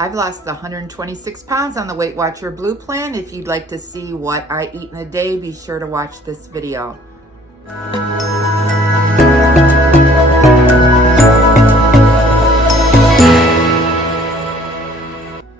I've lost 126 pounds on the Weight Watcher Blue plan. If you'd like to see what I eat in a day, be sure to watch this video.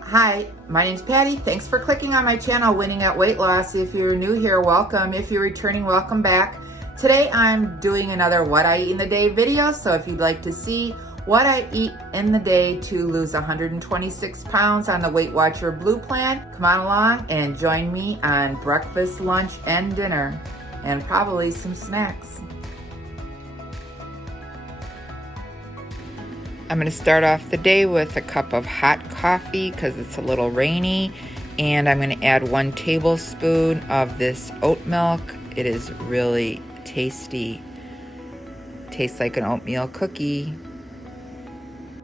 Hi, my name's Patty. Thanks for clicking on my channel, Winning at Weight Loss. If you're new here, welcome. If you're returning, welcome back. Today I'm doing another What I Eat in a Day video, so if you'd like to see what I eat in the day to lose 126 pounds on the Weight Watcher Blue plan, come on along and join me on breakfast, lunch, and dinner, and probably some snacks. I'm going to start off the day with a cup of hot coffee because it's a little rainy, and I'm going to add 1 tablespoon of this oat milk. It is really tasty. Tastes like an oatmeal cookie.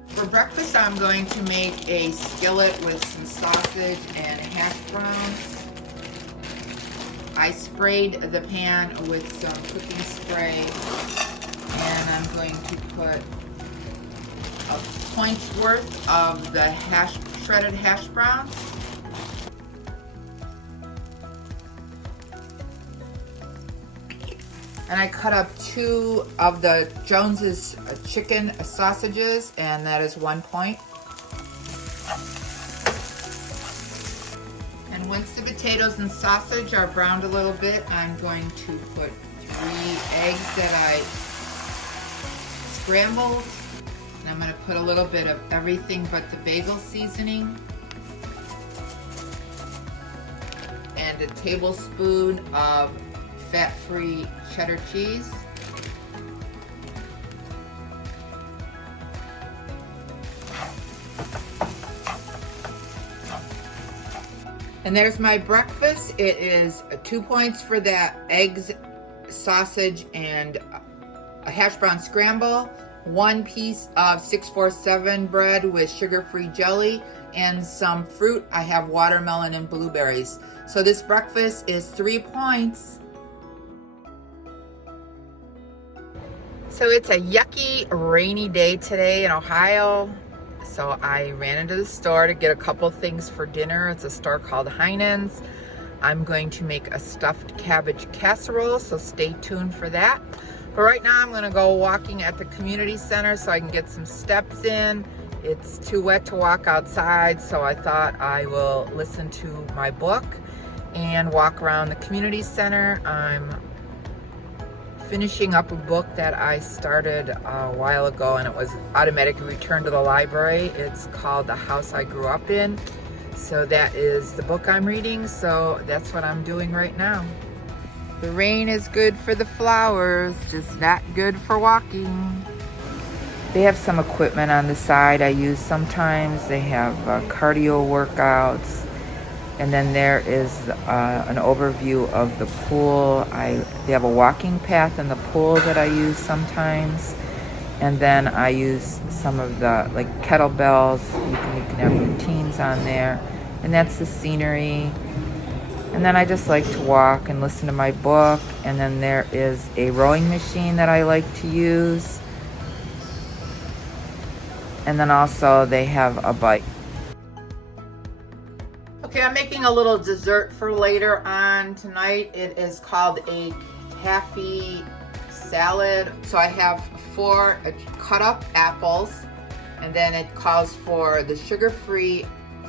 For breakfast, I'm going to make a skillet with some sausage and hash browns. I sprayed the pan with some cooking spray, and I'm going to put a pint's worth of the shredded hash browns. And I cut up 2 of the Jones's chicken sausages, and that is 1 point. And once the potatoes and sausage are browned a little bit, I'm going to put 3 eggs that I scrambled. And I'm going to put a little bit of everything but the bagel seasoning. And a tablespoon of fat-free cheddar cheese. And there's my breakfast. It is 2 points for that eggs, sausage, and a hash brown scramble, 1 piece of 647 bread with sugar-free jelly, and some fruit. I have watermelon and blueberries. So this breakfast is 3 points. So it's a yucky, rainy day today in Ohio. So I ran into the store to get a couple things for dinner. It's a store called Heinen's. I'm going to make a stuffed cabbage casserole, so stay tuned for that. But right now I'm gonna go walking at the community center so I can get some steps in. It's too wet to walk outside, so I thought I will listen to my book and walk around the community center. I'm finishing up a book that I started a while ago, and it was automatically returned to the library. It's called The House I Grew Up In. So that is the book I'm reading, so that's what I'm doing right now. The rain is good for the flowers, just not good for walking. They have some equipment on the side I use sometimes. They have cardio workouts. And then there is an overview of the pool. They have a walking path in the pool that I use sometimes. And then I use some of the kettlebells. You can have routines on there. And that's the scenery. And then I just like to walk and listen to my book. And then there is a rowing machine that I like to use. And then also they have a bike. Okay, I'm making a little dessert for later on tonight. It is called a Taffy Salad. So I have 4 cut up apples, and then it calls for the sugar-free,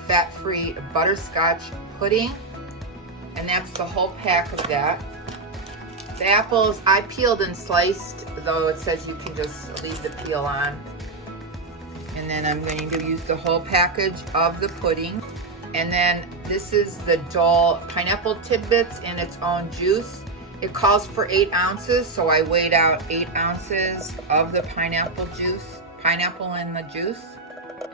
fat-free butterscotch pudding, and that's the whole pack of that. The apples I peeled and sliced, though it says you can just leave the peel on. And then I'm going to use the whole package of the pudding. And then this is the Dole pineapple tidbits in its own juice. It calls for 8 ounces, so I weighed out 8 ounces of the pineapple in the juice.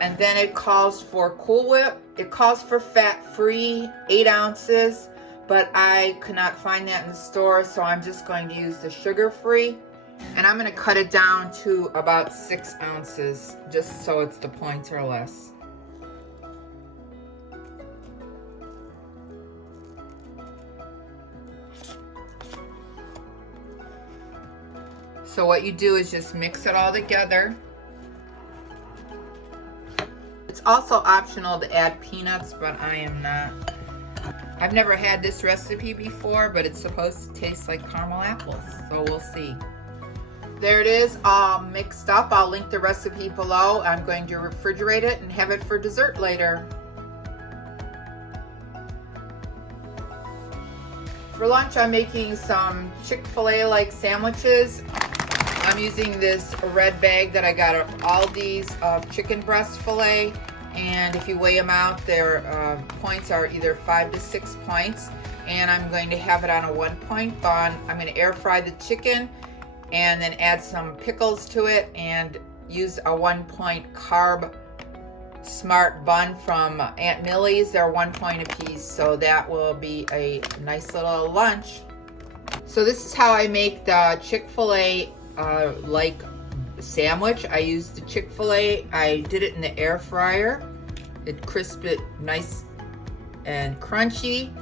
And then it calls for Cool Whip. It calls for fat-free, 8 ounces, but I could not find that in the store, so I'm just going to use the sugar-free. And I'm going to cut it down to about 6 ounces, just so it's the points or less. So what you do is just mix it all together. It's also optional to add peanuts, but I am not. I've never had this recipe before, but it's supposed to taste like caramel apples, so we'll see. There it is, all mixed up. I'll link the recipe below. I'm going to refrigerate it and have it for dessert later. For lunch, I'm making some Chick-fil-A like sandwiches. I'm using this red bag that I got at Aldi's of chicken breast fillet. And if you weigh them out, their points are either 5 to 6 points. And I'm going to have it on a 1-point bun. I'm going to air fry the chicken and then add some pickles to it and use a 1-point carb smart bun from Aunt Millie's. They're 1 point a piece, so that will be a nice little lunch. So this is how I make the Chick-fil-A like sandwich. I used the Chick-fil-A. I did it in the air fryer. It crisped it nice and crunchy.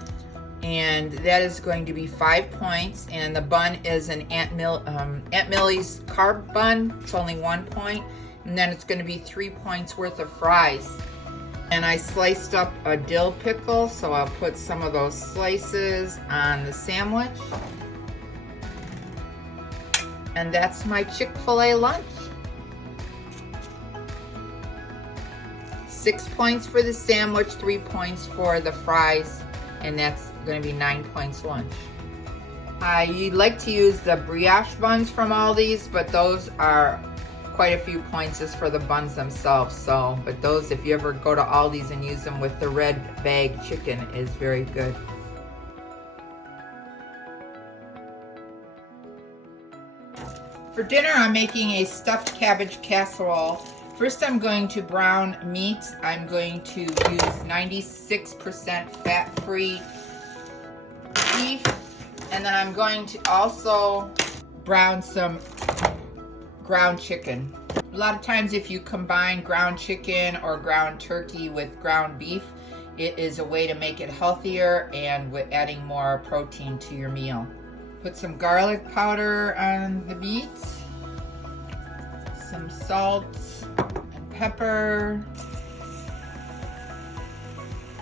And that is going to be 5 points. And the bun is an Aunt Millie's carb bun. It's only 1 point. And then it's going to be 3 points worth of fries. And I sliced up a dill pickle, so I'll put some of those slices on the sandwich. And that's my Chick-fil-A lunch. 6 points for the sandwich, 3 points for the fries, and that's going to be 9 points lunch. I like to use the brioche buns from Aldi's, but those are quite a few points just for the buns themselves. So, but those, if you ever go to Aldi's and use them with the red bag chicken, is very good. For dinner, I'm making a stuffed cabbage casserole. First, I'm going to brown meat. I'm going to use 96% fat-free beef. And then I'm going to also brown some ground chicken. A lot of times if you combine ground chicken or ground turkey with ground beef, it is a way to make it healthier and with adding more protein to your meal. Put some garlic powder on the meat, some salt and pepper.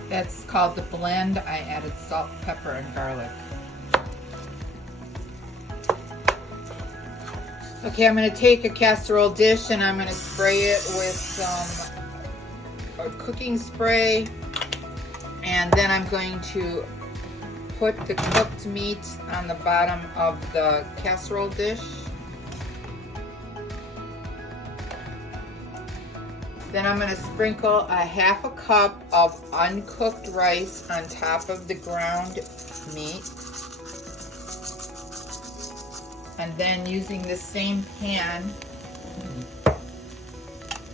That's called the blend. I added salt, pepper, and garlic. Okay, I'm going to take a casserole dish and I'm going to spray it with some cooking spray. And then I'm going to put the cooked meat on the bottom of the casserole dish. Then I'm going to sprinkle a half a cup of uncooked rice on top of the ground meat. And then using the same pan,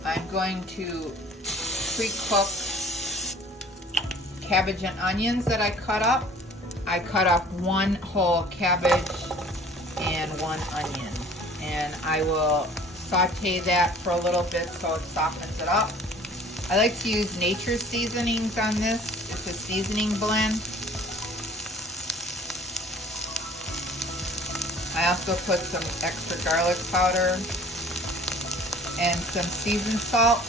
I'm going to pre-cook cabbage and onions that I cut up. I cut up 1 whole cabbage and 1 onion. And I will saute that for a little bit so it softens it up. I like to use nature seasonings on this. It's a seasoning blend. I also put some extra garlic powder and some seasoned salt.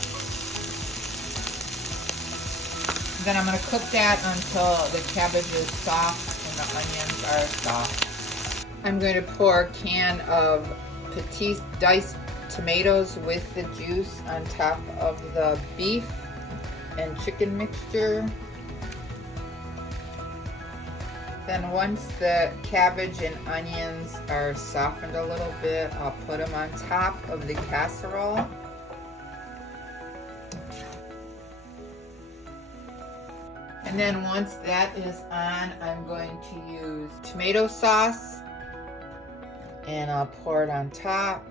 Then I'm going to cook that until the cabbage is soft and the onions are soft. I'm going to pour a can of petite diced tomatoes with the juice on top of the beef and chicken mixture. Then once the cabbage and onions are softened a little bit, I'll put them on top of the casserole. And then once that is on, I'm going to use tomato sauce and I'll pour it on top.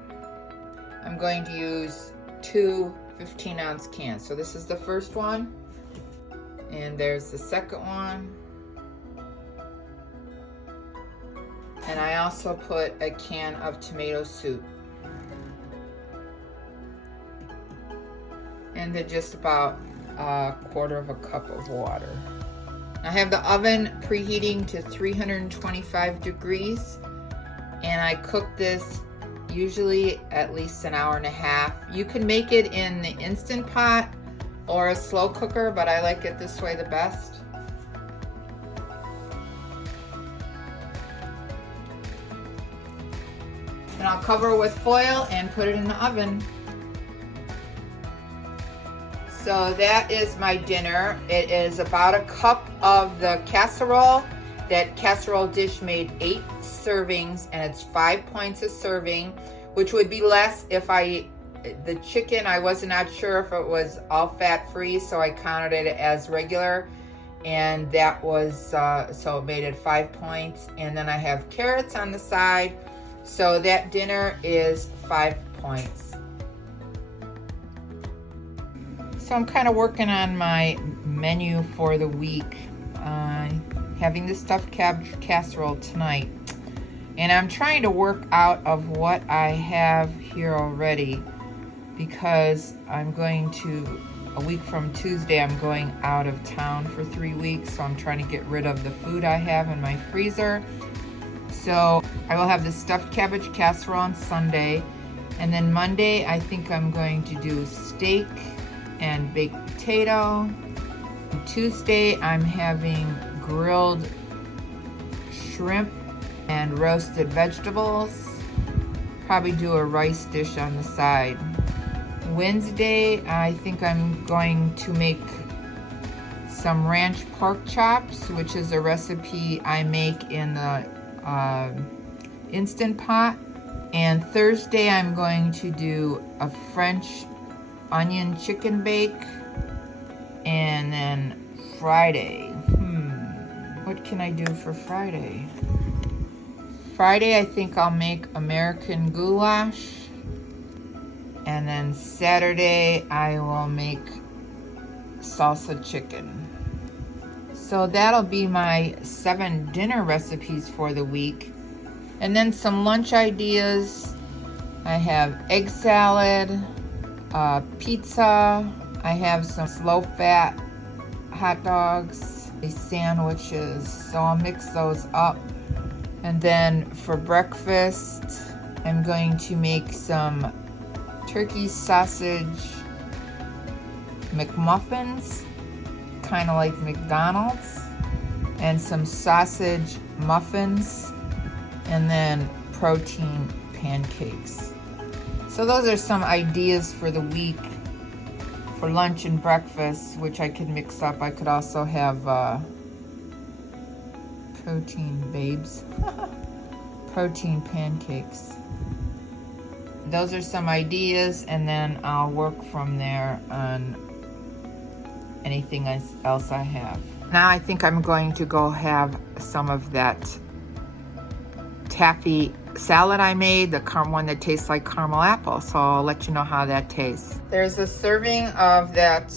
I'm going to use 2 15-ounce cans. So this is the first one, and there's the second one. And I also put a can of tomato soup. And then just about a 1/4 cup of water. I have the oven preheating to 325 degrees. And I cook this usually at least an hour and a half. You can make it in the Instant Pot, or a slow cooker, but I like it this way the best. And I'll cover it with foil and put it in the oven. So that is my dinner. It is about a cup of the casserole. That casserole dish made 8 servings, and it's 5 points a serving, which would be less if the chicken, I was not sure if it was all fat free, so I counted it as regular, and that was, so it made it 5 points. And then I have carrots on the side, so that dinner is 5 points. So I'm kind of working on my menu for the week. Having the stuffed cabbage casserole tonight. And I'm trying to work out of what I have here already, because I'm going to, a week from Tuesday, I'm going out of town for 3 weeks, so I'm trying to get rid of the food I have in my freezer. So I will have the stuffed cabbage casserole on Sunday, and then Monday I think I'm going to do steak and baked potato. Tuesday I'm having grilled shrimp and roasted vegetables. Probably do a rice dish on the side. Wednesday, I think I'm going to make some ranch pork chops, which is a recipe I make in the Instant Pot. And Thursday, I'm going to do a French onion chicken bake. And then Friday, what can I do for Friday? Friday, I think I'll make American goulash. And then Saturday, I will make salsa chicken. So that'll be my 7 dinner recipes for the week. And then some lunch ideas. I have egg salad, pizza. I have some low-fat hot dogs, these sandwiches. So I'll mix those up. And then for breakfast, I'm going to make some turkey sausage McMuffins, kind of like McDonald's, and some sausage muffins, and then protein pancakes. So those are some ideas for the week for lunch and breakfast, which I could mix up. I could also have protein babes, protein pancakes. Those are some ideas, and then I'll work from there on anything else I have. Now I think I'm going to go have some of that Taffy Salad I made, the one that tastes like caramel apple. So I'll let you know how that tastes. There's a serving of that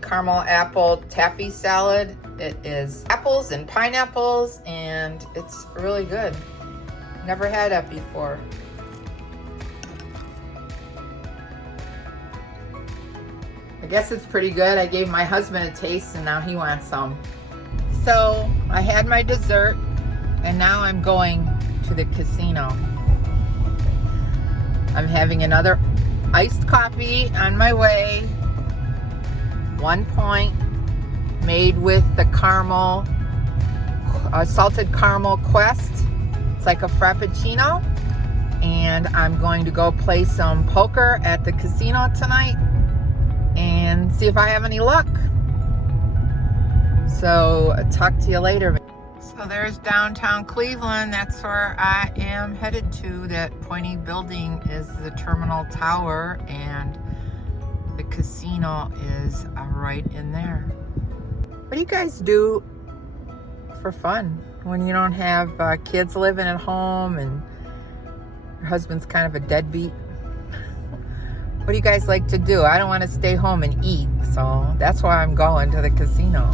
caramel apple Taffy Salad. It is apples and pineapples, and it's really good. Never had that before. I guess it's pretty good. I gave my husband a taste, and now he wants some. So I had my dessert, and now I'm going to the casino. I'm having another iced coffee on my way. 1 point, made with the caramel, salted caramel Quest. It's like a frappuccino. And I'm going to go play some poker at the casino tonight and see if I have any luck. So talk to you later. So there's downtown Cleveland. That's where I am headed to. That pointy building is the Terminal Tower, and the casino is right in there. What do you guys do for fun when you don't have kids living at home and your husband's kind of a deadbeat? What do you guys like to do? I don't want to stay home and eat, so that's why I'm going to the casino.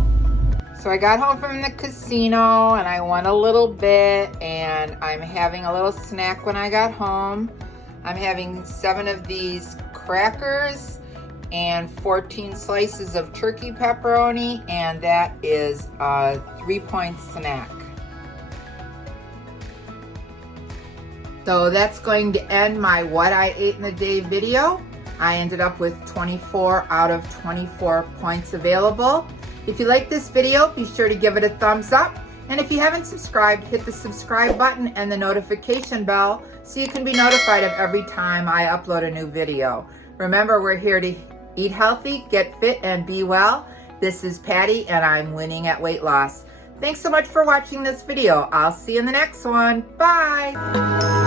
So I got home from the casino and I won a little bit, and I'm having a little snack when I got home. I'm having 7 of these crackers and 14 slices of turkey pepperoni, and that is a 3-point snack. So that's going to end my What I Ate in a Day video. I ended up with 24 out of 24 points available. If you like this video, be sure to give it a thumbs up. And if you haven't subscribed, hit the subscribe button and the notification bell so you can be notified of every time I upload a new video. Remember, we're here to eat healthy, get fit, and be well. This is Patty, and I'm winning at weight loss. Thanks so much for watching this video. I'll see you in the next one. Bye.